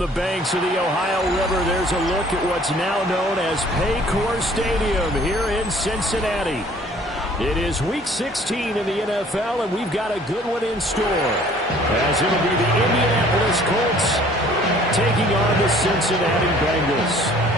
the banks of the Ohio River, there's a look at what's now known as Paycor Stadium here in Cincinnati. It is Week 16 in the NFL, and we've got a good one in store, as it'll be the Indianapolis Colts taking on the Cincinnati Bengals.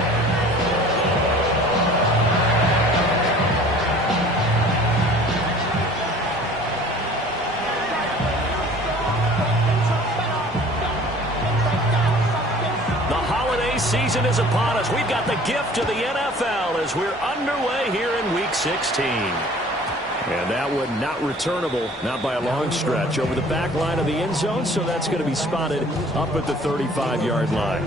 Season is upon us. We've got the gift of the NFL as we're underway here in Week 16. And that one not returnable, not by a long stretch, over the back line of the end zone, so that's going to be spotted up at the 35-yard line.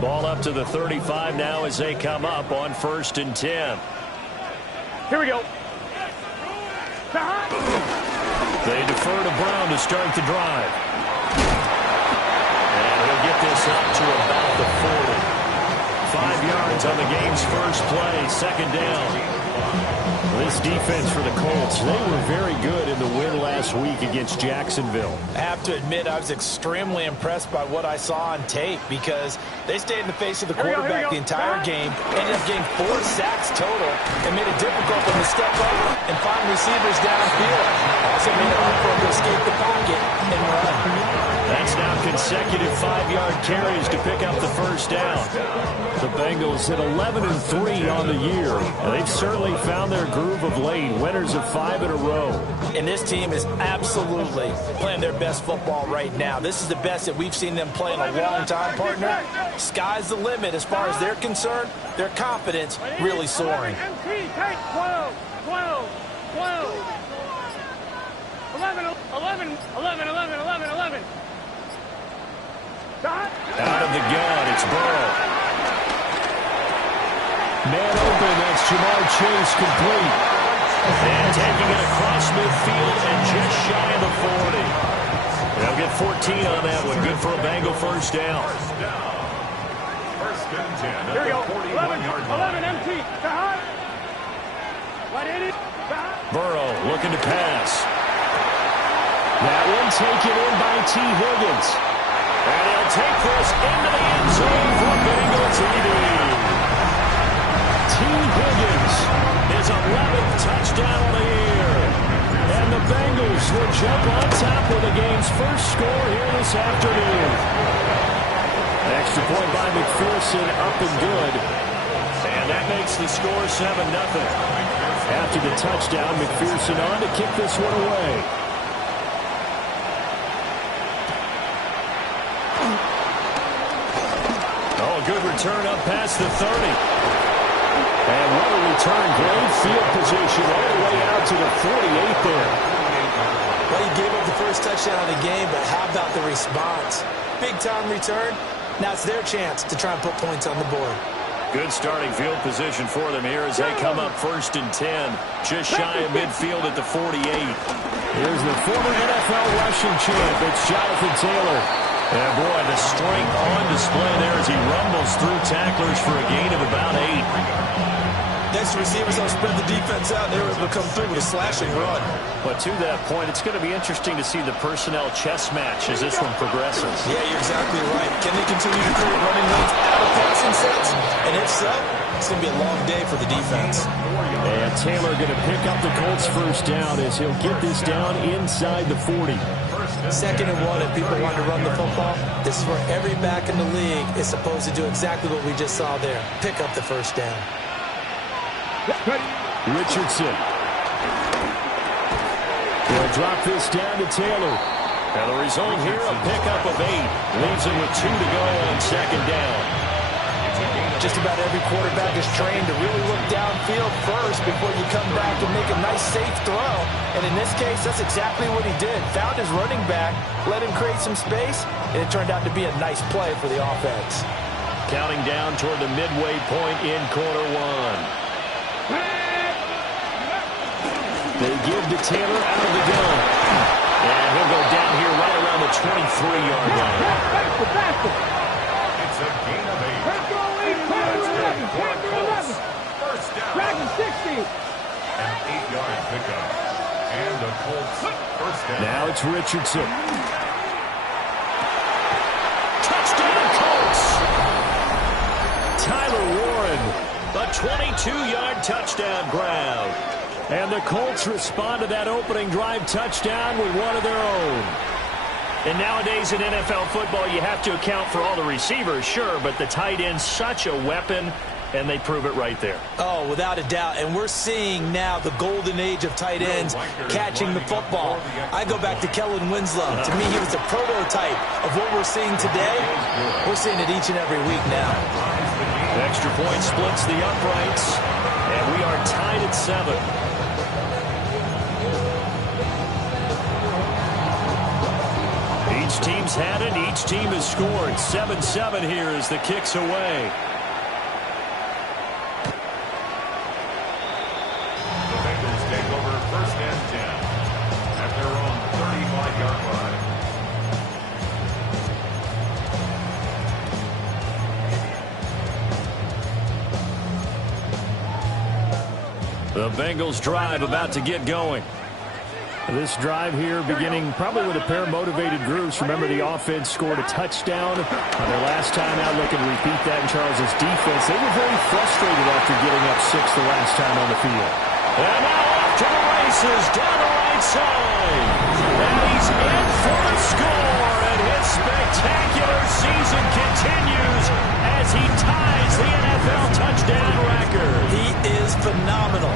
Ball up to the 35 now as they come up on 1st and 10. Here we go. They defer to Brown to start the drive. And he'll get this up to about the 40. 5 yards on the game's first play, 2nd down. This defense for the Colts, they were very good in the win last week against Jacksonville. I have to admit, I was extremely impressed by what I saw on tape because they stayed in the face of the quarterback the entire game, ended up getting 4 sacks total, and made it difficult for them to step up and find receivers downfield. Also made it hard for them to escape the pocket and run. That's now consecutive 5-yard carries to pick up the first down. The Bengals hit 11-3 on the year, and they've certainly found their groove of late, winners of 5 in a row. And this team is absolutely playing their best football right now. This is the best that we've seen them play in a long time, partner. Sky's the limit as far as they're concerned. Their confidence really soaring. 12, 11. Out of the gun, it's Burrow. Man open, that's Jamar Chase complete. And taking it across midfield and just shy of the 40. They'll get 14 on that one. Good for a Bengal first down. Here we go. 11 empty. Burrow looking to pass. That one taken in by T. Higgins. And he'll take this into the end zone for Bengal TD. T. Higgins, his 11th touchdown of the year. And the Bengals will jump on top of the game's first score here this afternoon. Extra point by McPherson, up and good. And that makes the score 7-0. After the touchdown, McPherson on to kick this one away. Good return up past the 30. And what a return. Great field position all the way out to the 48 there. Well, he gave up the first touchdown of the game, but how about the response? Big-time return. Now it's their chance to try and put points on the board. Good starting field position for them here as they come up 1st and 10. Just shy of midfield at the 48. Here's the former NFL rushing champ. It's Jonathan Taylor. And boy, the strength on display there as he rumbles through tacklers for a gain of about 8. Next receivers don't spread the defense out. They were able to come through with a slashing run. But to that point, it's going to be interesting to see the personnel chess match as this one progresses. Yeah, you're exactly right. Can they continue to create running lanes out of passing sets? And if so, it's going to be a long day for the defense. And Taylor going to pick up the Colts first down as he'll get this down inside the 40. 2nd and 1, if people want to run the football, this is where every back in the league is supposed to do exactly what we just saw there. Pick up the first down. Richardson. He'll drop this down to Taylor. And the result here, a pickup of 8. Leaves him with 2 to go on 2nd down. Just about every quarterback is trained to really look downfield first before you come back and make a nice, safe throw. And in this case, that's exactly what he did. Found his running back, let him create some space, and it turned out to be a nice play for the offense. Counting down toward the midway point in quarter 1. They give to Taylor out of the gun. And he'll go down here right around the 23-yard line. It's a gain of 8. First down. Dragon 60. An 8-yard pickup. And the Colts first down. Now it's Richardson. Touchdown Colts. Tyler Warren, a 22-yard touchdown grab. And the Colts respond to that opening drive touchdown with one of their own. And nowadays in NFL football, you have to account for all the receivers, sure, but the tight end's such a weapon, and they prove it right there. Oh, without a doubt. And we're seeing now the golden age of tight ends catching the football. I go back to Kellen Winslow. To me, he was the prototype of what we're seeing today. We're seeing it each and every week now. Extra point splits the uprights, and we are tied at 7. Each team's had it. Each team has scored. 7-7 here as the kick's away. The Bengals take over first and 10 at their own 35-yard line. The Bengals drive about to get going. This drive here beginning probably with a pair of motivated groups. Remember, the offense scored a touchdown on their last time out. Looking to repeat that in Charles's defense. They were very frustrated after getting up 6 the last time on the field. And now off to the races down the right side. And he's in for the score. And his spectacular season continues as he ties the NFL touchdown record. He is phenomenal.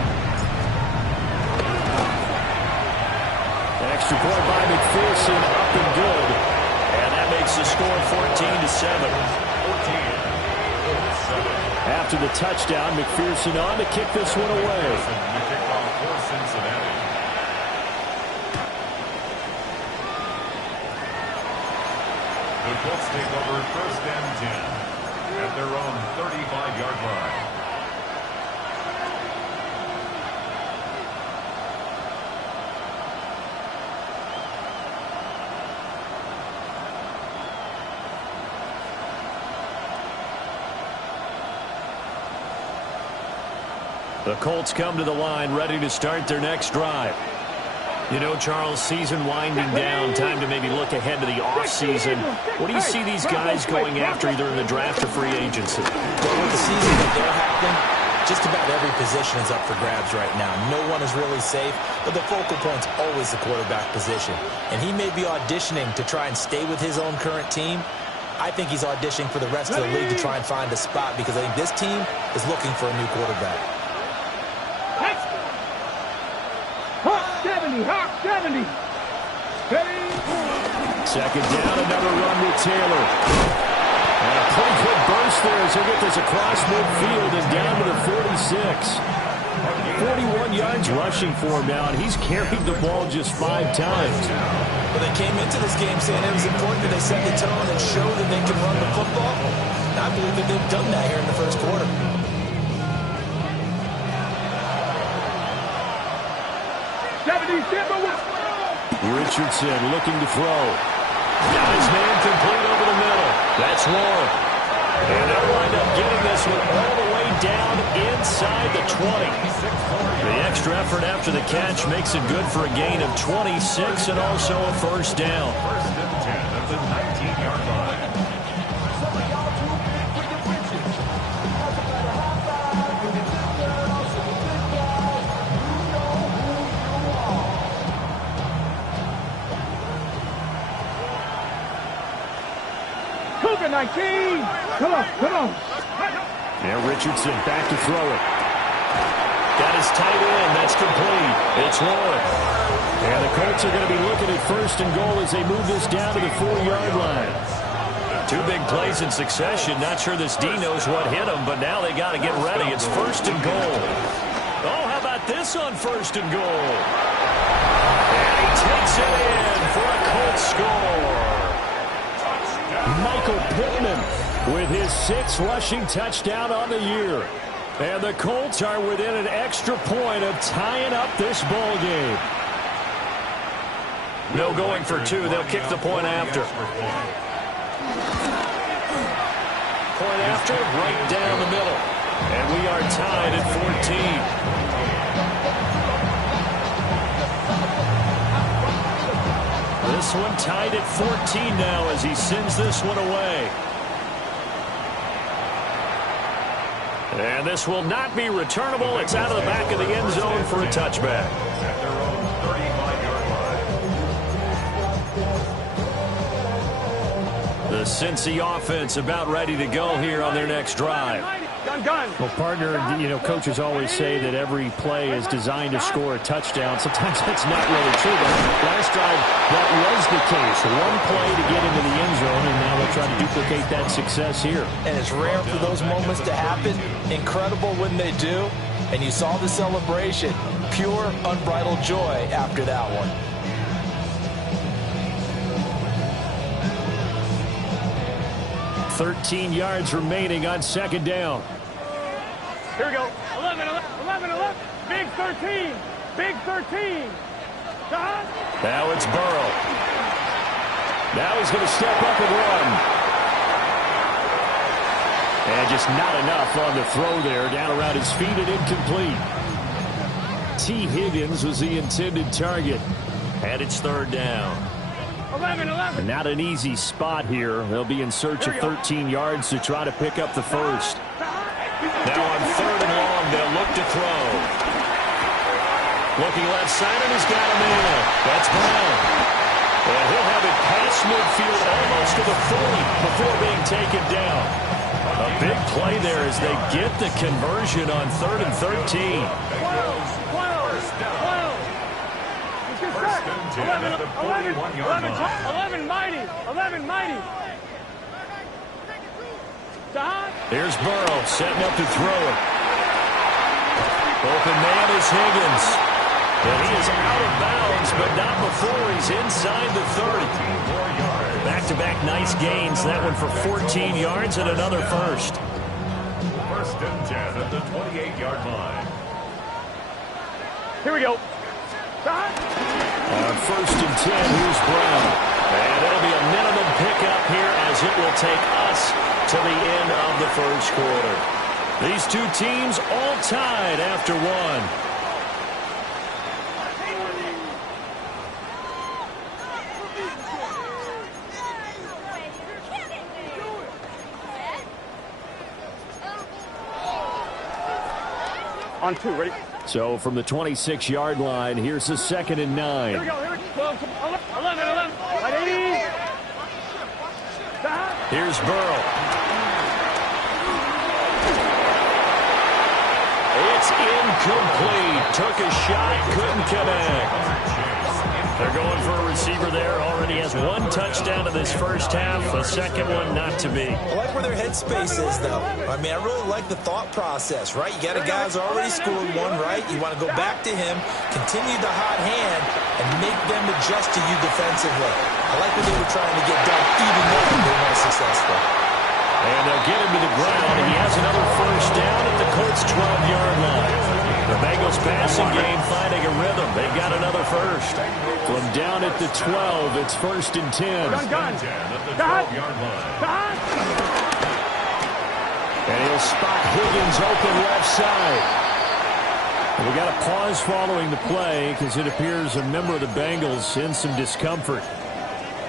Extra point by McPherson, up and good. And that makes the score 14-7. After the touchdown, McPherson on to kick this one away. The kickoff for Cincinnati. The Colts take over first and 10 at their own 35-yard line. The Colts come to the line ready to start their next drive. You know, Charles, season winding down, time to maybe look ahead to the offseason. What do you see these guys going after either in the draft or free agency? Well, with the season that they're having, just about every position is up for grabs right now. No one is really safe, but the focal point's always the quarterback position. And he may be auditioning to try and stay with his own current team. I think he's auditioning for the rest of the league to try and find a spot because I think this team is looking for a new quarterback. Hawk 70. Second down, another run with Taylor. And a pretty good burst there as he'll get this across midfield and down to the 46. 41 yards rushing for him now, and he's carried the ball just 5 times. Well, they came into this game saying it was important that they set the tone and show that they can run the football. And I believe that they've done that here in the first quarter. Richardson looking to throw. Got his man complete over the middle. That's Warren. And they'll wind up getting this one all the way down inside the 20. The extra effort after the catch makes it good for a gain of 26 and also a first down. First and 10 at the 19-yard line. Cougar 19. Come on. Now Richardson back to throw it. Got his tight end. That's complete. It's Warren. And the Colts are going to be looking at first and goal as they move this down to the 4-yard line. 2 big plays in succession. Not sure this D knows what hit him, but now they got to get ready. It's first and goal. Oh, how about this on first and goal? And he takes it in for a Colts score. Michael Pittman with his 6th rushing touchdown on the year. And the Colts are within an extra point of tying up this ball game. No going for 2. They'll kick the point after. Point after, right down the middle. And we are tied at 14. This one tied at 14 now as he sends this one away. And this will not be returnable. It's out of the back of the end zone for a touchback. At their own 35-yard line. The Cincy offense about ready to go here on their next drive. Gun. Well, partner, coaches always say that every play is designed to score a touchdown. Sometimes that's not really true, but last drive, that was the case. One play to get into the end zone, and now they'll try to duplicate that success here. And it's rare for those moments to happen. Incredible when they do. And you saw the celebration. Pure, unbridled joy after that one. $13 yards remaining on second down. Here we go. 11. Big 13. Big 13. Now it's Burrow. Now he's going to step up and run. And just not enough on the throw there. Down around his feet and incomplete. T. Higgins was the intended target. And it's third down. 11. Not an easy spot here. They'll be in search of 13 yards to try to pick up the first. Now on third and long, they'll look to throw. Looking left side, and he's got a man. That's Brown. And he'll have it past midfield almost to the 40 before being taken down. A big play there as they get the conversion on third and 13. 11 mighty. Here's Burrow setting up to throw it. Open man is Higgins. And he is out of bounds, but not before he's inside the 30. Back-to-back nice gains. That one for 14 yards and another first. First and 10 at the 28-yard line. Here we go. On first and 10, here's Brown. And it'll be a minimum pickup here as it will take us to the end of the first quarter. These two teams all tied after one. On two, ready? So from the 26-yard line, here's the second and 9. Here we go. 11. Ready? Here's Burrow. It's incomplete. Took a shot, couldn't connect. They're going for a receiver there. Already has one touchdown in this first half. A second one not to be. I like where their headspace is, though. I mean, I really like the thought process, right? You got a guy who's already scored one, right? You want to go back to him, continue the hot hand, and make them adjust to you defensively. I like what they were trying to get done, even though they weren't successful. And they'll get him to the ground. He has another first down at the Colts' 12-yard line. The Bengals passing game finding a rhythm. They've got another first. From down at the 12, it's first and 10. Gun. At the 12-yard line. And he'll spot Higgins open left side. And we got a pause following the play because it appears a member of the Bengals in some discomfort.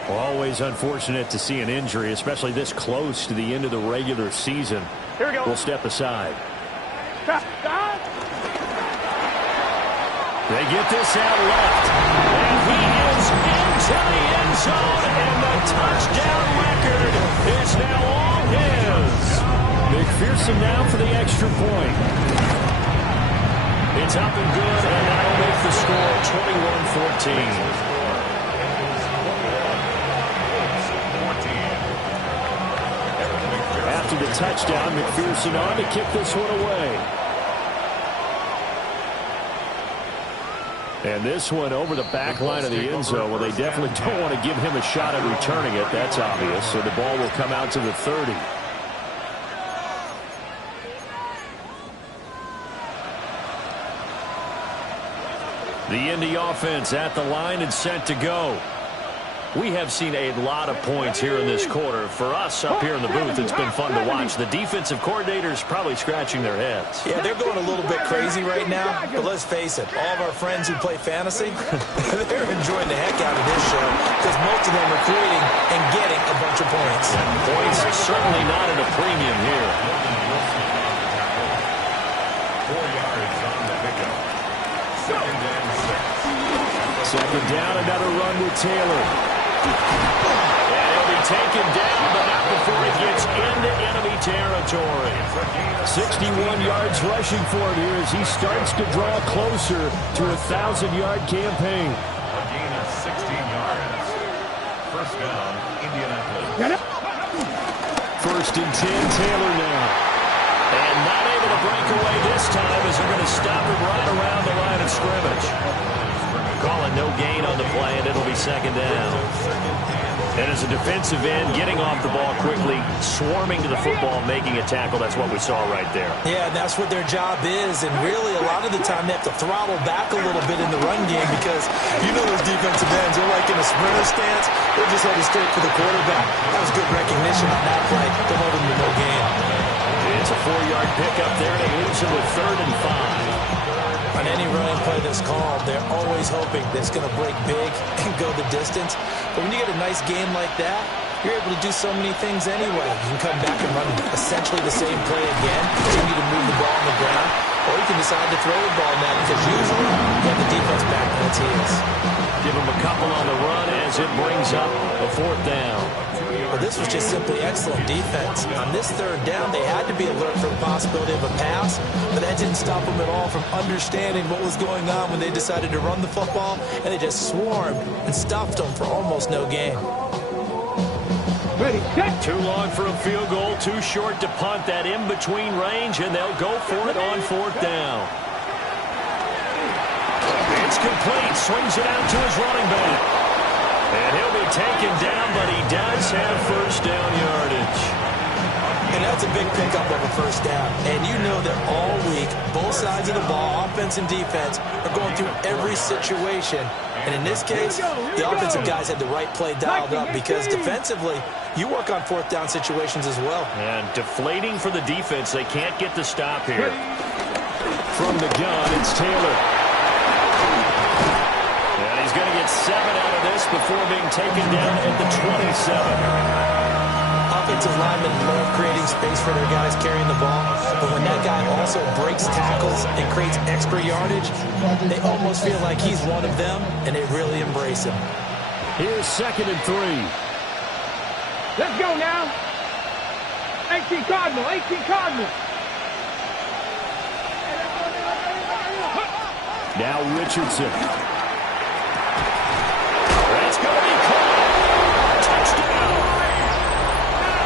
Well, always unfortunate to see an injury, especially this close to the end of the regular season. Here we go. We'll step aside. They get this out left. And he is into the end zone, and the touchdown record is now all his. McPherson now for the extra point. It's up and good, and that'll make the score 21-14. After the touchdown, McPherson on to kick this one away. And this one over the back line of the end zone. Well, they definitely don't want to give him a shot at returning it. That's obvious. So the ball will come out to the 30. The Indy offense at the line and set to go. We have seen a lot of points here in this quarter. For us up here in the booth, it's been fun to watch. The defensive coordinators probably scratching their heads. Yeah, they're going a little bit crazy right now, but let's face it, all of our friends who play fantasy, they're enjoying the heck out of this show because most of them are creating and getting a bunch of points. And points are certainly not at a premium here. 4 yards on the pickup. Second and 6. Second down, another run with Taylor. And he'll be taken down, but not before he gets into enemy territory. 61 yards rushing for him here as he starts to draw closer to a 1,000-yard campaign. A gain of 16 yards. First down, Indianapolis. First and 10, Taylor now. And not able to break away this time as they're going to stop him right around the line of scrimmage. Calling no gain on the play, and it'll be second down. And as a defensive end, getting off the ball quickly, swarming to the football, making a tackle, that's what we saw right there. Yeah, that's what their job is, and really a lot of the time they have to throttle back a little bit in the run game because you know those defensive ends, they're like in a sprinter stance, they're just headed straight for the quarterback. That was good recognition on that play. Don't hold them to no gain. It's a 4-yard pickup there, and it leaves him with 3rd and 5. On any running play that's called, they're always hoping that it's going to break big and go the distance. But when you get a nice game like that, you're able to do so many things anyway. You can come back and run essentially the same play again, continue to move the ball on the ground, or you can decide to throw the ball now because usually you have the defense back on its heels. Give him a couple on the run as it brings up a 4th down. Well, this was just simply excellent defense. On this 3rd down, they had to be alert for the possibility of a pass, but that didn't stop them at all from understanding what was going on when they decided to run the football, and they just swarmed and stuffed them for almost no gain. Ready, set. Too long for a field goal, too short to punt that in-between range, and they'll go for it on 4th down. It's complete, swings it out to his running back. And he'll be taken down, but he does have first down yardage. And that's a big pickup of a first down. And you know that all week, both sides of the ball, offense and defense, are going through every situation. And in this case, the offensive guys had the right play dialed up because defensively, you work on 4th down situations as well. And deflating for the defense. They can't get the stop here. From the gun, it's Taylor. And he's going to get 7 out of this before being taken down at the 27. Offensive linemen love creating space for their guys carrying the ball, but when that guy also breaks tackles and creates extra yardage, they almost feel like he's one of them, and they really embrace him. Here's 2nd and 3. Let's go now. 18 Cardinal, 18 Cardinal. Now Richardson. That's going to be caught. Touchdown.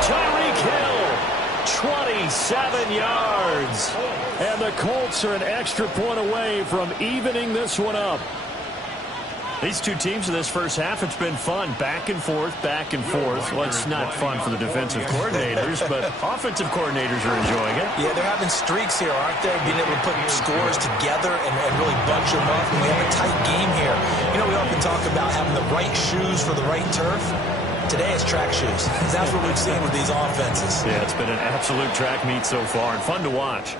Tyreek Hill, 27 yards. And the Colts are an extra point away from evening this one up. These two teams in this first half, it's been fun. Back and forth, back and forth. Well, it's not fun for the defensive coordinators, but offensive coordinators are enjoying it. Yeah, they're having streaks here, aren't they? Being able to put scores together and really bunch them up. And we have a tight game here. You know, we often talk about having the right shoes for the right turf. Today it's track shoes. That's what we've seen with these offenses. Yeah, it's been an absolute track meet so far and fun to watch.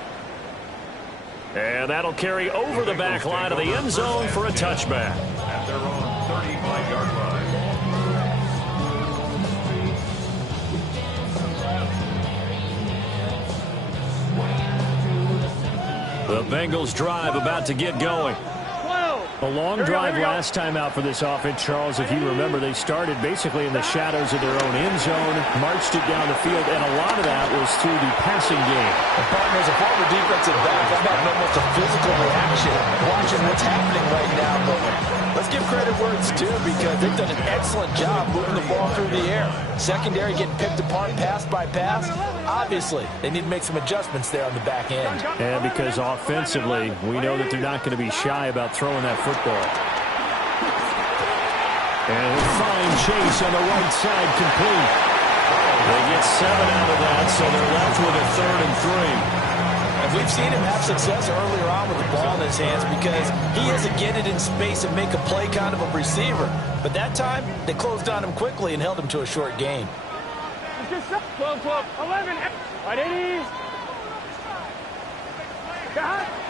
And that'll carry over the back line of the end zone for a touchback. At their own 35-yard line. The Bengals drive about to get going. A long drive last time out for this offense, Charles. If you remember, they started basically in the shadows of their own end zone, marched it down the field, and a lot of that was through the passing game. And partner, as a former defensive back, I'm having almost a physical reaction watching what's happening right now. But let's give credit where it's due because they've done an excellent job moving the ball through the air. Secondary getting picked apart pass by pass. Obviously, they need to make some adjustments there on the back end. And because offensively, we know that they're not going to be shy about throwing that football. And a fine chase on the right side complete. They get 7 out of that, so they're left with a 3rd and 3. And we've seen him have success earlier on with the ball in his hands because he is a get it in space and make a play kind of a receiver. But that time, they closed on him quickly and held him to a short gain. 12, 11, right in.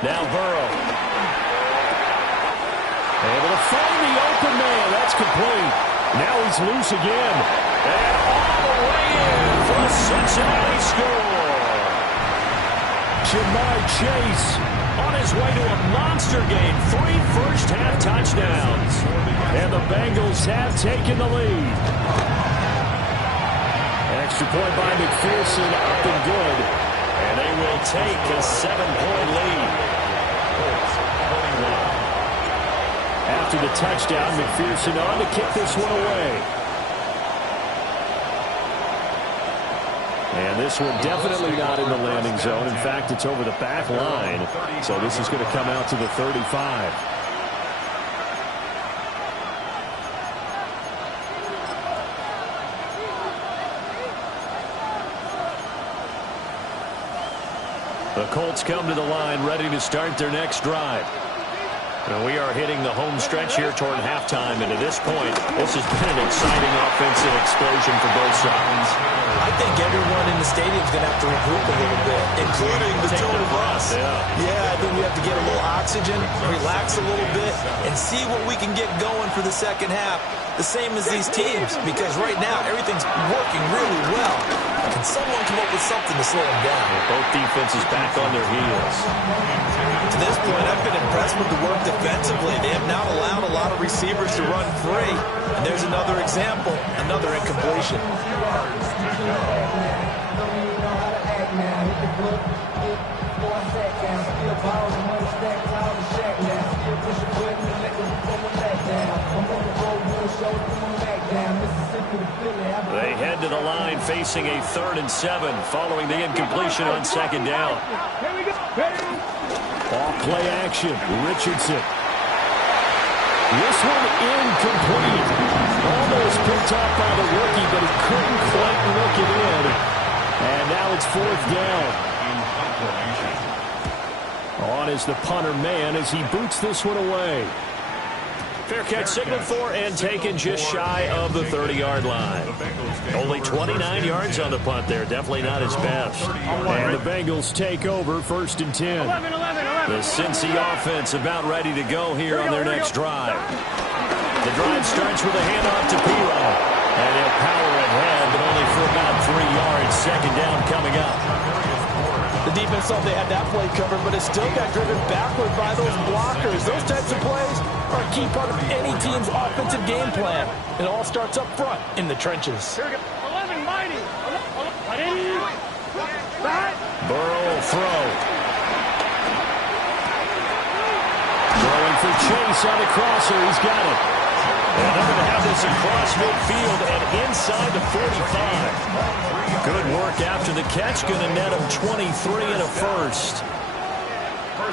Now Burrow. Able to find the open man. That's complete. Now he's loose again. And all the way in for the Cincinnati score. Jamar Chase on his way to a monster game. 3 first-half touchdowns. And the Bengals have taken the lead. Extra point by McPherson, up and good. And they will take a 7-point lead. After the touchdown, McPherson on to kick this one away. And this one definitely not in the landing zone. In fact, it's over the back line. So this is going to come out to the 35. The Colts come to the line ready to start their next drive. And we are hitting the home stretch here toward halftime, and at this point, this has been an exciting offensive explosion for both sides. I think everyone in the stadium is going to have to regroup a little bit, including the two of us. Yeah, I think we have to get a little oxygen, relax a little bit, and see what we can get going for the second half. The same as these teams, because right now, everything's working really well. Can someone come up with something to slow them down? Both defenses back on their heels. To this point, I've been impressed with the work defensively. They have not allowed a lot of receivers to run free. And there's another example, another incompletion. They head to the line facing a 3rd and 7 following the incompletion on 2nd down. Here we go. Ball play action. Richardson. This one incomplete. Almost picked off by the rookie, but he couldn't quite look it in. And now it's 4th down. On is the punter man as he boots this one away. Fair catch signaled for and taken just shy of the 30-yard line. Only 29 yards on the punt there. Definitely not his best. And the Bengals take over 1st and 10. 11. The Cincy offense about ready to go here on their next drive. The drive starts with a handoff to Pirro. And he'll power ahead, but only for about 3 yards. 2nd down coming up. The defense thought they had that play covered, but it still got driven backward by those blockers. Those types of plays are a key part of any team's offensive game plan. It all starts up front in the trenches. Here we go. 11, mighty. Burrow will throw. Throwing for Chase on the crosser. He's got it. And they're going to have this across midfield and inside the 45. Good work after the catch. Going to net him 23 and a first.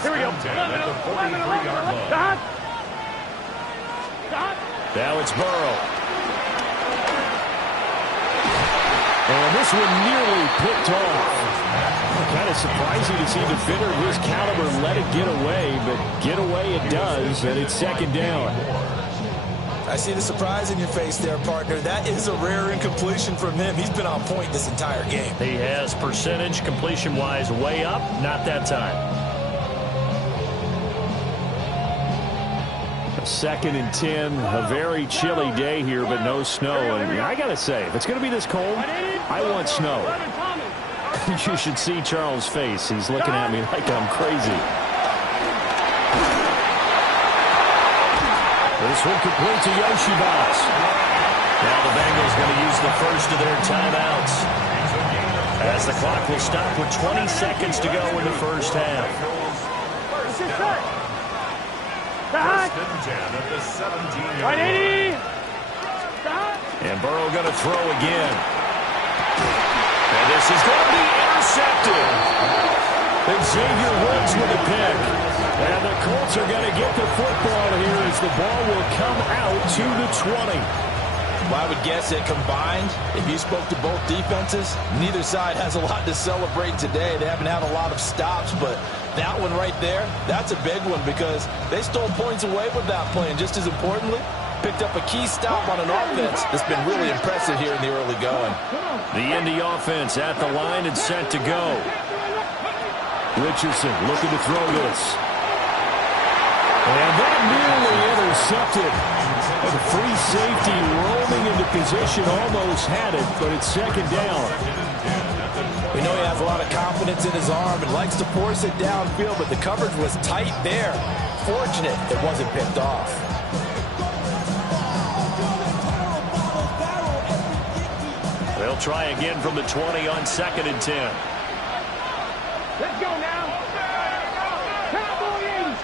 Here we go. 11. Now it's Burrow. And this one nearly picked off. Kind of surprising to see a defender of his caliber let it get away, but get away it does, and it's 2nd down. I see the surprise in your face there, partner. That is a rare incompletion from him. He's been on point this entire game. He has percentage completion-wise way up, not that time. 2nd and 10, a very chilly day here, but no snow. And I got to say, if it's going to be this cold, I want snow. You should see Charles' face. He's looking at me like I'm crazy. This one complete to Yoshibas. Now the Bengals going to use the first of their timeouts, as the clock will stop with 20 seconds to go in the first half. And Burrow going to throw again. And this is going to be intercepted. And Xavier Woods with a pick. And the Colts are going to get the football here as the ball will come out to the 20. Well, I would guess that combined, if you spoke to both defenses, neither side has a lot to celebrate today. They haven't had a lot of stops, but that one right there, that's a big one because they stole points away with that play. And just as importantly, picked up a key stop on an offense that's been really impressive here in the early going. The Indy offense at the line and set to go. Richardson looking to throw this. And that nearly intercepted. And the free safety roaming into position almost had it, but it's second down. We know he has a lot of confidence in his arm and likes to force it downfield, but the coverage was tight there. Fortunate it wasn't picked off. They'll try again from the 20 on 2nd and 10. Let's go now. Cowboys.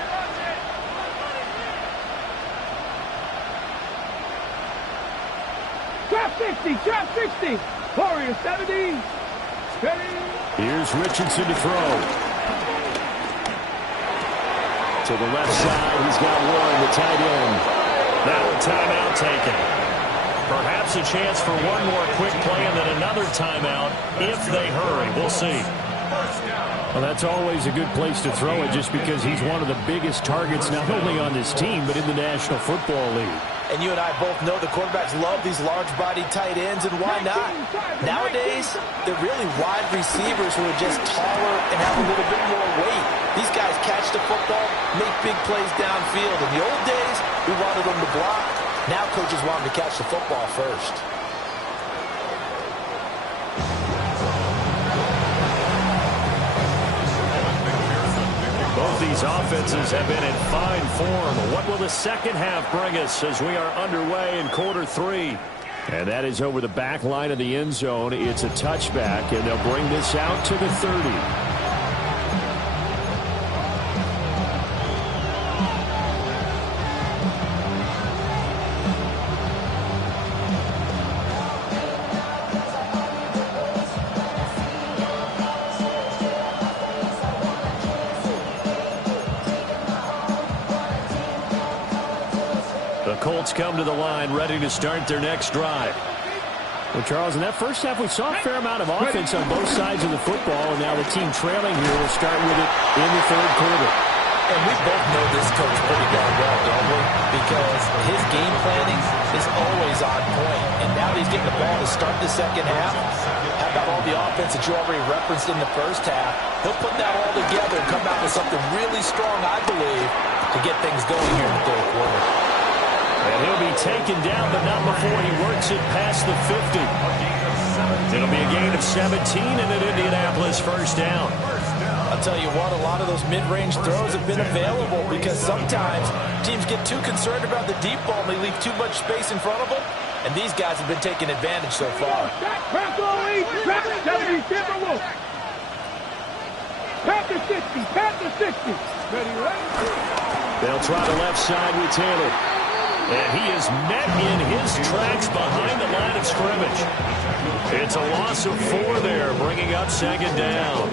Trap 60, trap 60. Warrior 70. Steady. Here's Richardson to throw. To the left side, he's got Warren, the tight end. Now a timeout taken. Perhaps a chance for one more quick play and then another timeout if they hurry. We'll see. Well, that's always a good place to throw it just because he's one of the biggest targets not only on this team but in the National Football League. And you and I both know the quarterbacks love these large-bodied tight ends, and why not? Nowadays, they're really wide receivers who are just taller and have a little bit more weight. These guys catch the football, make big plays downfield. In the old days, we wanted them to block. Now coaches want them to catch the football first. Both these offenses have been in fine form. What will the second half bring us as we are underway in quarter 3? And that is over the back line of the end zone. It's a touchback, and they'll bring this out to the 30. Colts come to the line, ready to start their next drive. Well, Charles, in that first half, we saw a fair amount of offense on both sides of the football, and now the team trailing here will start with it in the third quarter. And we both know this coach pretty darn well, don't we? Because his game planning is always on point. And now that he's getting the ball to start the second half, how about all the offense that you already referenced in the first half? He'll put that all together and come out with something really strong, I believe, to get things going here in the third quarter. And he'll be taken down, but not before he works it past the 50. It'll be a gain of 17 and an Indianapolis first down. I'll tell you what, a lot of those mid-range throws have been available because sometimes teams get too concerned about the deep ball and they leave too much space in front of them. And these guys have been taking advantage so far. Panther 60, Panther 60. Ready, ready. They'll try the left side with Taylor. And he is met in his tracks behind the line of scrimmage. It's a loss of 4 there, bringing up second down.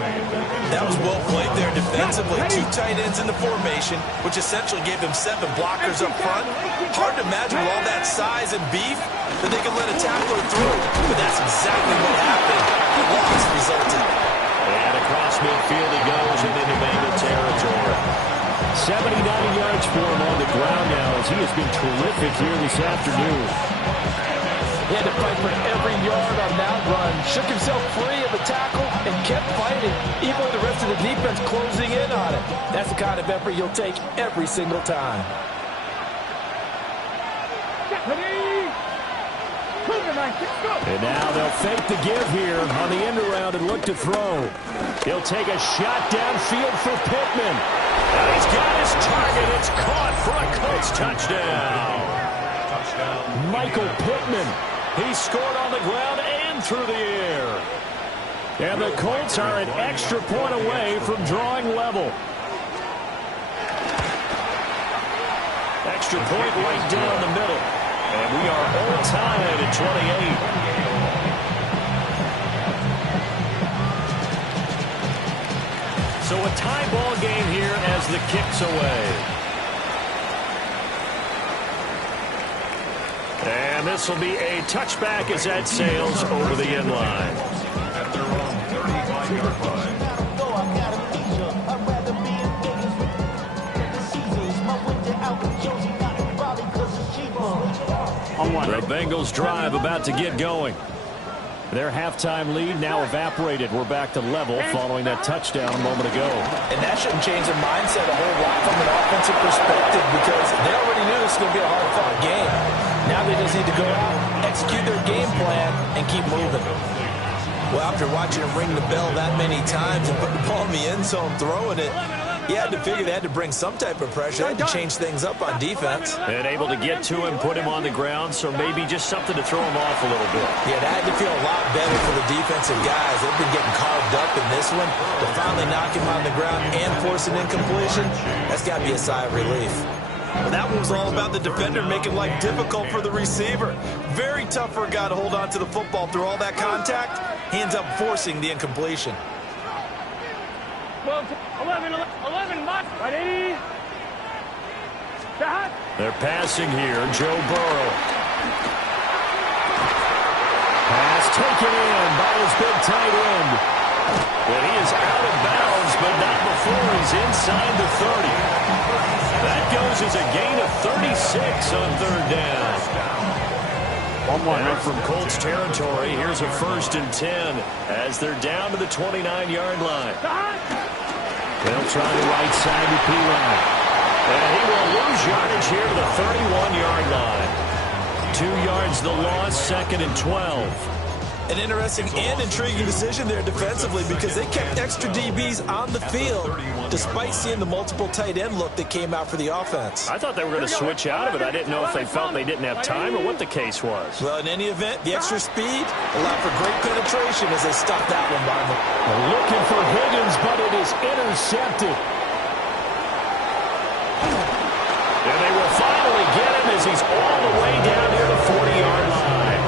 That was well played there defensively. 2 tight ends in the formation, which essentially gave them 7 blockers up front. Hard to imagine with all that size and beef that they could let a tackler through. But that's exactly what happened. The loss resulted. And across midfield he goes and into Bengal territory. 79 yards for him on the ground now as he has been terrific here this afternoon. He had to fight for every yard on that run. Shook himself free of the tackle and kept fighting, even with the rest of the defense closing in on him. That's the kind of effort you'll take every single time. And now they'll fake the give here on the end around and look to throw. He'll take a shot downfield for Pittman. And he's got his target. It's caught for a Colts touchdown. Michael Pittman. He scored on the ground and through the air. And the Colts are an extra point away from drawing level. Extra point right down the middle. And we are all tied at 28. So a tie ball game here as the kick's away. And this will be a touchback as that sails over the end line. At their own 35-yard line. The Bengals drive about to get going. Their halftime lead now evaporated. We're back to level following that touchdown a moment ago. And that shouldn't change their mindset a whole lot from an offensive perspective because they already knew this was going to be a hard-fought game. Now they just need to go out, execute their game plan, and keep moving. Well, after watching him ring the bell that many times and put the ball in the end zone throwing it, you had to figure they had to bring some type of pressure. They had to change things up on defense. And able to get to him, put him on the ground, so maybe just something to throw him off a little bit. Yeah, that had to feel a lot better for the defensive guys. They've been getting carved up in this one. To finally knock him on the ground and force an incompletion, that's got to be a sigh of relief. Well, that one was all about the defender making life difficult for the receiver. Very tough for a guy to hold on to the football through all that contact. He ends up forcing the incompletion. 12, 11, ready? Stop. They're passing here. Joe Burrow. Pass taken in by his big tight end. But he is out of bounds, but not before he's inside the 30. That goes as a gain of 36 on third down. And from Colts territory, here's a 1st and 10 as they're down to the 29-yard line. They'll try the right side to P-Line. And he will lose yardage here to the 31-yard line. 2 yards the loss, 2nd and 12. An interesting and intriguing decision there defensively because they kept extra DBs on the field despite seeing the multiple tight end look that came out for the offense. I thought they were going to switch out of it. I didn't know if they felt they didn't have time or what the case was. Well, in any event, the extra speed allowed for great penetration as they stopped that one by them. Looking for Higgins, but it is intercepted. And they will finally get him as he's all the way down near the 40-yard line.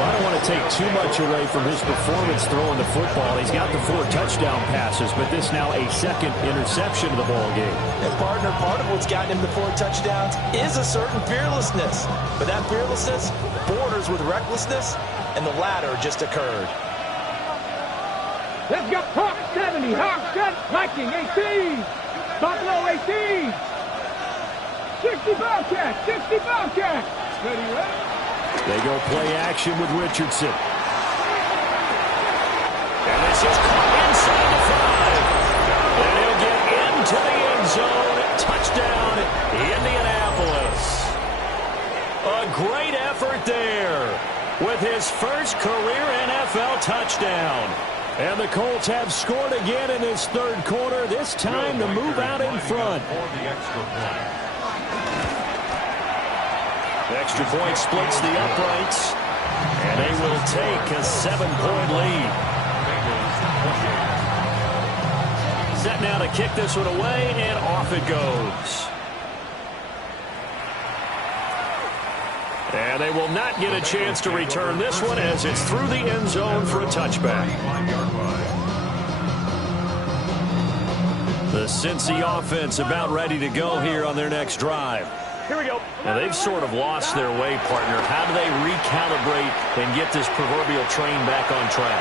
Well, I don't want to take too much away from his performance throwing the football. He's got the 4 touchdown passes, but this now a 2nd interception of the ball game. And partner, part of what's gotten him the 4 touchdowns is a certain fearlessness. But that fearlessness borders with recklessness, and the latter just occurred. Let's go. Hawk 70, Hawk 7, Viking 18, Buffalo 18, 60 Bobcat, 60 Bobcat. Ready, ready? They go play action with Richardson. And this is caught inside the 5. And he'll get into the end zone. Touchdown, Indianapolis. A great effort there with his first career NFL touchdown. And the Colts have scored again in this 3rd quarter, this time to move out in front. The extra point splits the uprights, and they will take a 7-point lead. Set now to kick this one away, and off it goes. And they will not get a chance to return this one as it's through the end zone for a touchback. The Cincy offense about ready to go here on their next drive. Here we go. Now, they've sort of lost their way, partner. How do they recalibrate and get this proverbial train back on track?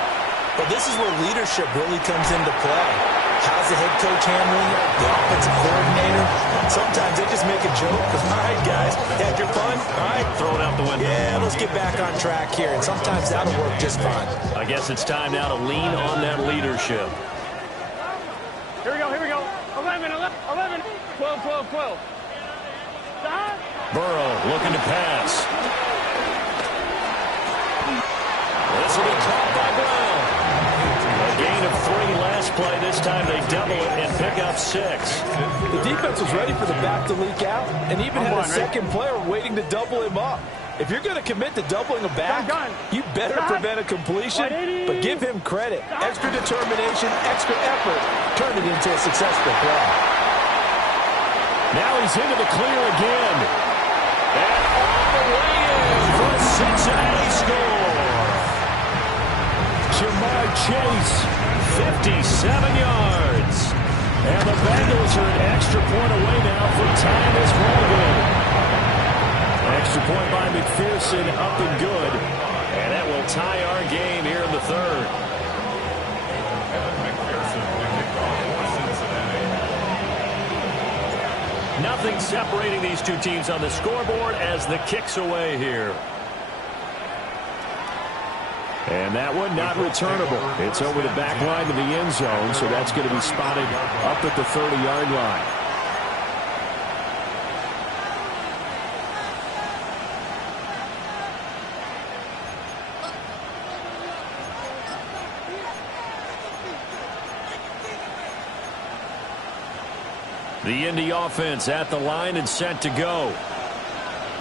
But this is where leadership really comes into play. How's the head coach handling it? The offensive coordinator? Sometimes they just make a joke. All right, guys, had your fun? All right, Throw it out the window. yeah, let's get back on track here. And sometimes that'll work just fine. I guess it's time now to lean on that leadership. Here we go, here we go. 11, 11, 12, 12, 12. Stop. Burrow looking to pass. This will be caught by Brown. A gain of 3 last play. This time they double it and pick up 6. The defense was ready for the back to leak out and even had a second player waiting to double him up. If you're going to commit to doubling a back, you better prevent a completion, but give him credit. Extra determination, extra effort, turned it into a successful play. Now he's into the clear again. And all the way in for a Cincinnati score. Jamar Chase, 57 yards. And the Bengals are an extra point away now from tying this ball game. Extra point by McPherson, up and good. And that will tie our game here in the third. McPherson will kick off for Cincinnati. Nothing separating these two teams on the scoreboard as the kick's away here. And that one not returnable. It's over the back line to the end zone, so that's going to be spotted up at the 30-yard line. The Indy offense at the line and set to go.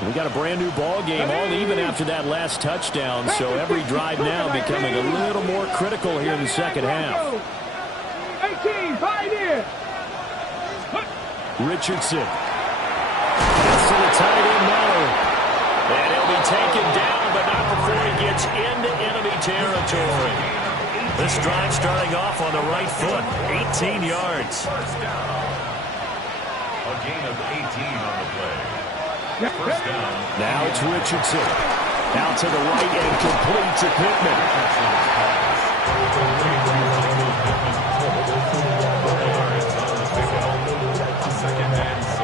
We got a brand new ball game, all even after that last touchdown, so every drive now becoming a little more critical here in the second half. 18, pioneer. Richardson. Gets to the tight end now. And he'll be taken down, but not before he gets into enemy territory. This drive starting off on the right foot, 18 yards. A gain of 18 on the play. First down. Now it's Richardson. Out to the right and complete to Pittman. Second and 6.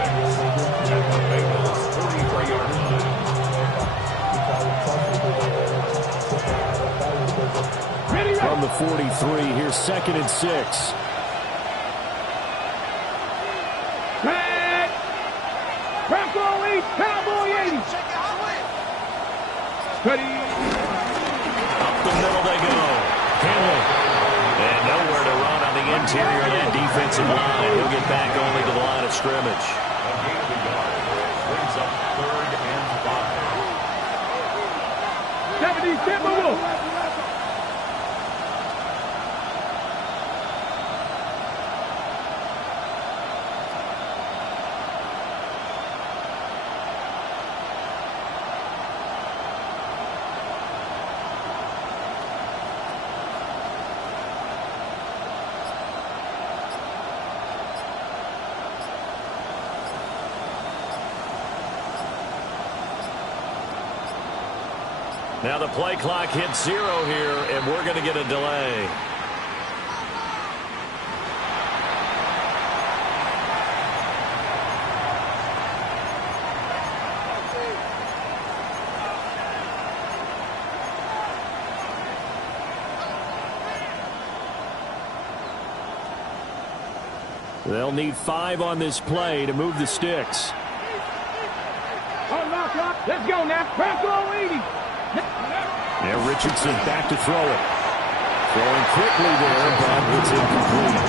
At the Bengals' 43-yard line. From the 43, here's second and 6. Cowboy 80. Steady. Up the middle they go. Henry. And nowhere to run on the interior of that defensive line. He'll get back only to the line of scrimmage. A gain of a yard. Brings up 3rd and 5. 70 Timberwolves. Now the play clock hits 0 here, and we're going to get a delay. They'll need 5 on this play to move the sticks. Let's go now. Bronco 80. Now Richardson back to throw it. Throwing quickly there, but it's incomplete.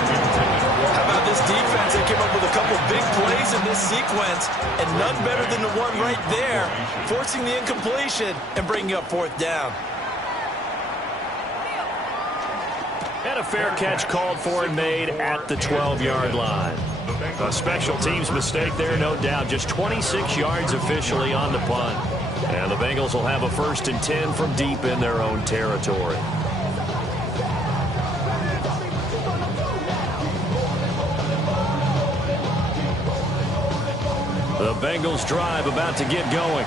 How about this defense? They came up with a couple big plays in this sequence, and none better than the one right there, forcing the incompletion and bringing up 4th down. And a fair catch called for and made at the 12-yard line. A special teams mistake there, no doubt. Just 26 yards officially on the punt. And the Bengals will have a 1st and 10 from deep in their own territory. The Bengals drive about to get going.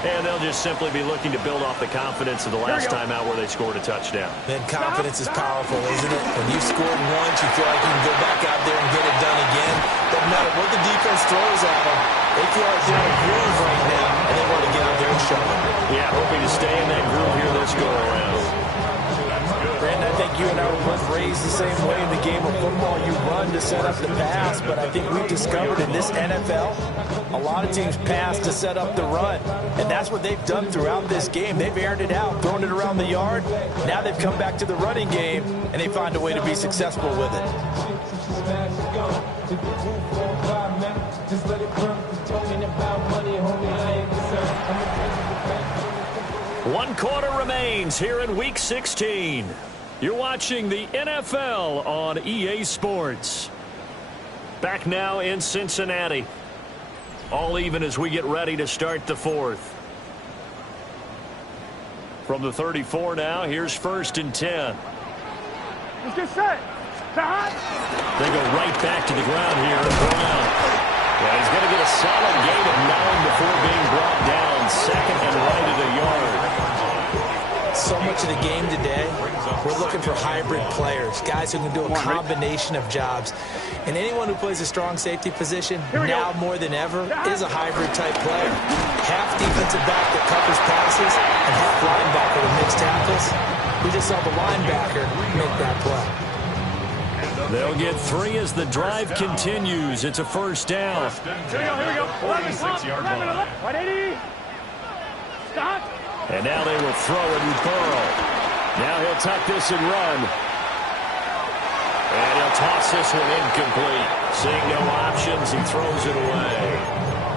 And they'll just simply be looking to build off the confidence of the last time out where they scored a touchdown. Man, confidence is powerful, isn't it? When you've scored once, you feel like you can go back out there and get it done again. Doesn't matter what the defense throws at them. They feel like they're in a groove right now, and they want to get out there and show them. Yeah, hoping to stay in that groove here this go-around. Brandon, I think you and I were both raised the same way in the game of football. You run to set up the pass, but I think we've discovered in this NFL, a lot of teams pass to set up the run, and that's what they've done throughout this game. They've aired it out, thrown it around the yard. Now they've come back to the running game, and they find a way to be successful with it. One quarter remains here in Week 16. You're watching the NFL on EA Sports. Back now in Cincinnati. All even as we get ready to start the 4th. From the 34 now, here's 1st and 10. Let's get set. They go right back to the ground here. Brown. Yeah, he's going to get a solid gain of 9 before being brought down. Second and right at a yard. So much of the game today, we're looking for hybrid players, guys who can do a combination of jobs. And anyone who plays a strong safety position, now more than ever, is a hybrid-type player. Half defensive back that covers passes and half linebacker that makes tackles. We just saw the linebacker make that play. They'll get 3 as the drive continues. It's a first down. Here we go. 46-yard line. 180. Stop. And now they will throw it with Burrow. Now he'll tuck this and run. And he'll toss this one incomplete. Seeing no options, he throws it away.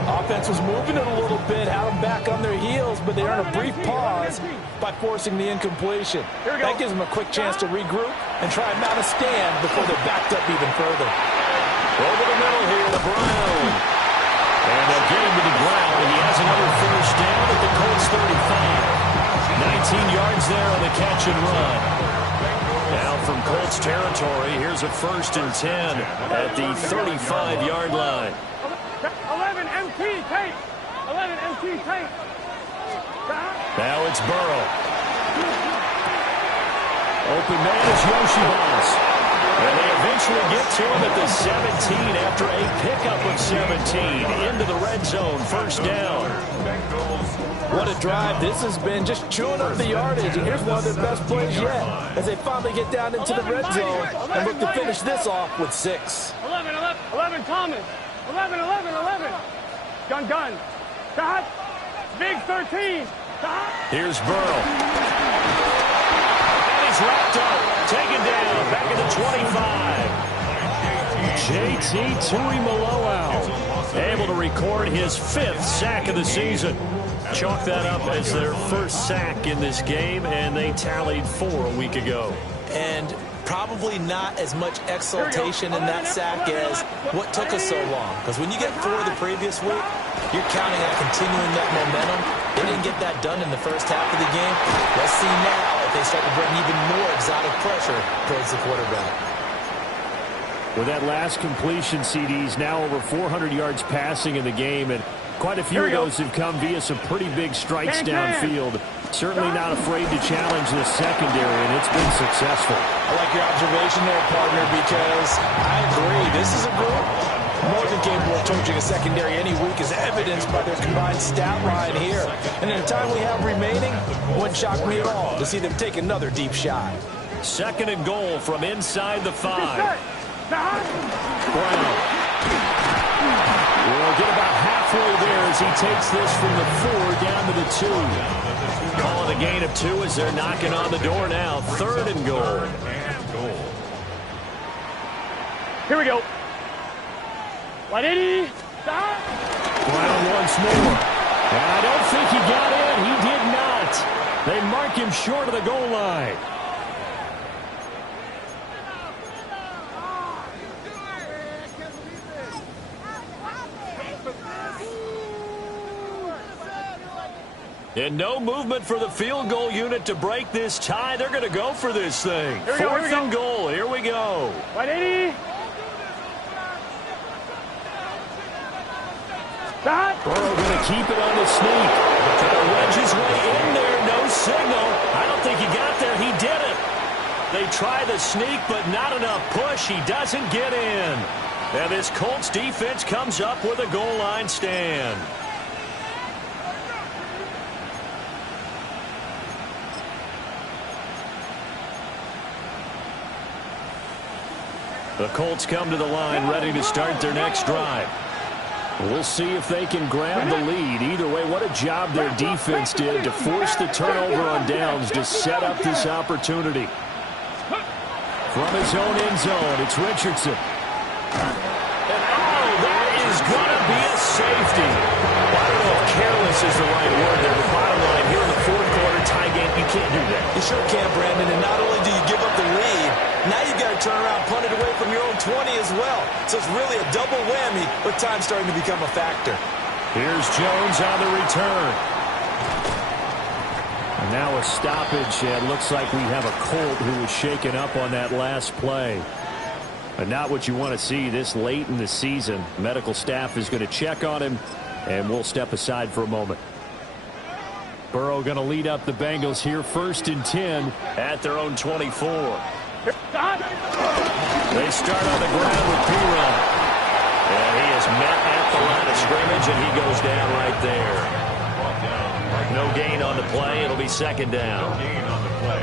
Offense was moving it a little bit, had them back on their heels, but they earn a brief pause by forcing the incompletion. That gives them a quick chance to regroup and try and mount a stand before they're backed up even further. Over the middle here to Brown. And they'll get him to the ground. He has another first down at the Colts 35. 19 yards there on the catch and run. Now from Colts territory, here's a 1st and 10 at the 35-yard line. 11 MT tape. 11 MT tape. Now it's Burrow. Open man is Yoshibas. And they eventually get to him at the 17 after a pickup of 17 into the red zone. First down. What a drive. This has been just chewing up the yardage. And here's one of their best plays yet as they finally get down into the red zone and look to finish this off with 6. 11 Thomas. 11. Gun. Stop. Big 13. Stop. Here's Burrow. And he's wrapped up. Taken down. Back at the 25. JT Tuimoloau able to record his 5th sack of the season. Chalk that up as their first sack in this game, and they tallied 4 a week ago. And probably not as much exultation in that sack as what took us so long. Because when you get 4 the previous week, you're counting on continuing that momentum. They didn't get that done in the first half of the game. Let's see now if they start to bring even more exotic pressure towards the quarterback. With that last completion, CDs now over 400 yards passing in the game, and quite a few of those have come via some pretty big strikes downfield. Certainly not afraid to challenge the secondary, and it's been successful. I like your observation there, partner, because I agree. This is a group more than capable of torching a secondary any week, as evidenced by their combined stat line here. And in the time we have remaining, wouldn't shock me at all to see them take another deep shot. 2nd and goal from inside the 5. Brown. We'll get about halfway there as he takes this from the 4 down to the 2. Call it a gain of 2 as they're knocking on the door now. 3rd and goal. Here we go. 180. Stop. Brown once more. And I don't think he got in. He did not. They mark him short of the goal line. And no movement for the field goal unit to break this tie. They're going to go for this thing. 4th and goal. Here we go. 180. Stop. Burrow going to keep it on the sneak. Trying to wedge his way in there. No signal. I don't think he got there. He did it. They try the sneak, but not enough push. He doesn't get in. And this Colts defense comes up with a goal line stand. The Colts come to the line ready to start their next drive. We'll see if they can grab the lead. Either way, what a job their defense did to force the turnover on downs to set up this opportunity. From his own end zone, it's Richardson. And that is going to be a safety. I don't know if careless is the right word there, but bottom line, here in the 4th quarter tie game, you can't do that. You sure can, Brandon, and not only do you give up the lead, now you've got to turn around, punt it away from your own 20 as well. So it's really a double whammy with time starting to become a factor. Here's Jones on the return. And now a stoppage. It looks like we have a Colt who was shaken up on that last play. But not what you want to see this late in the season. Medical staff is going to check on him, and we'll step aside for a moment. Burrow going to lead up the Bengals here, 1st and 10 at their own 24. They start on the ground with P-Run. And he is met at the line of scrimmage, and he goes down right there. No gain on the play. It'll be 2nd down.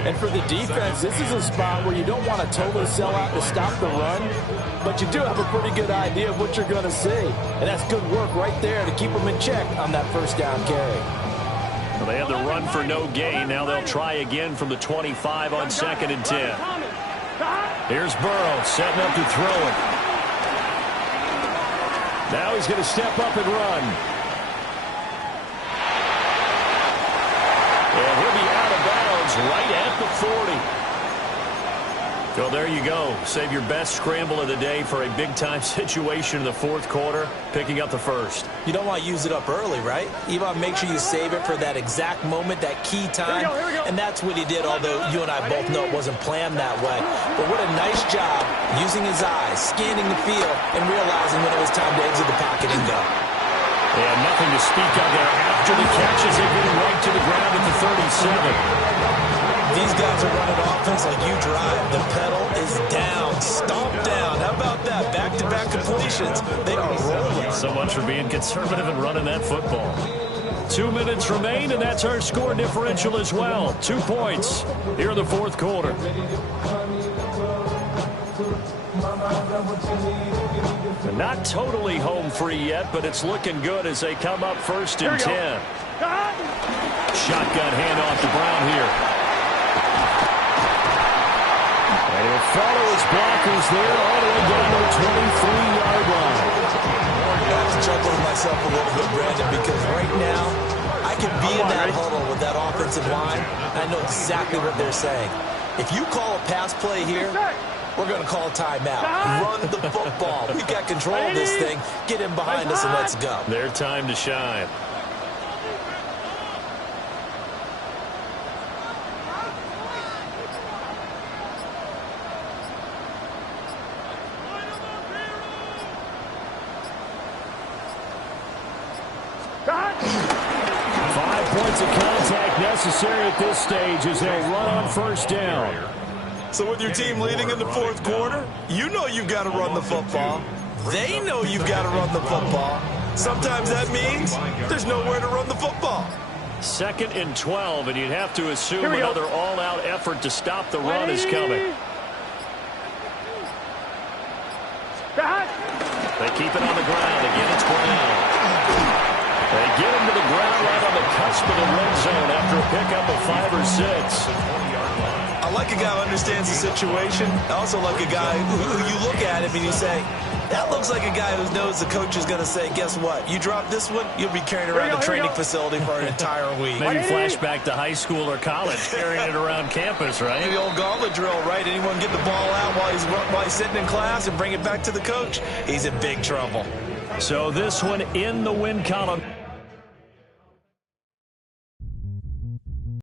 And for the defense, this is a spot where you don't want to totally sell out to stop the run, but you do have a pretty good idea of what you're going to see. And that's good work right there to keep them in check on that 1st down carry. Well, they had the run for no gain. Now they'll try again from the 25 on 2nd and 10. Here's Burrow setting up to throw it. Now he's going to step up and run. And he'll be out of bounds right at the 40. So there you go. Save your best scramble of the day for a big-time situation in the 4th quarter, picking up the 1st. You don't want to use it up early, right? You want to make sure you save it for that exact moment, that key time. Here we go. And that's what he did, although you and I both know it wasn't planned that way. But what a nice job using his eyes, scanning the field, and realizing when it was time to exit the pocket and go. And nothing to speak of there after the catch as they get him right to the ground at the 37. These guys are running offense like you drive. The pedal is down, stomp down. How about that? Back-to-back completions. They are rolling. So much for being conservative and running that football. 2 minutes remain, and that's our score differential as well. 2 points here in the 4th quarter. Not totally home free yet, but it's looking good as they come up 1st and 10. Shotgun handoff to Brown here. And he'll follow his blockers there all the way down to the 23-yard line. I have to chuckle to myself a little bit, Brandon, because right now I can be in that huddle with that offensive line. I know exactly what they're saying. If you call a pass play here, we're going to call a timeout. Run the football. We've got control of this thing. Get in behind us and let's go. Their time to shine. Of contact necessary at this stage as they'll run on 1st down. So with your team leading in the 4th quarter, you know you've got to run the football. They know you've got to run the football. Sometimes that means there's nowhere to run the football. 2nd and 12, and you'd have to assume another all-out effort to stop the run is coming. They keep it on the ground. Again, it's Brown. They get him to the ground right on the cusp of the red zone after a pickup of 5 or 6. I like a guy who understands the situation. I also like a guy who you look at him and you say, that looks like a guy who knows the coach is going to say, guess what? You drop this one, you'll be carrying around the training facility for an entire week. Maybe flashback to high school or college, carrying it around campus, right? The old gauntlet drill, right? Anyone get the ball out while he's sitting in class and bring it back to the coach? He's in big trouble. So this one in the win column.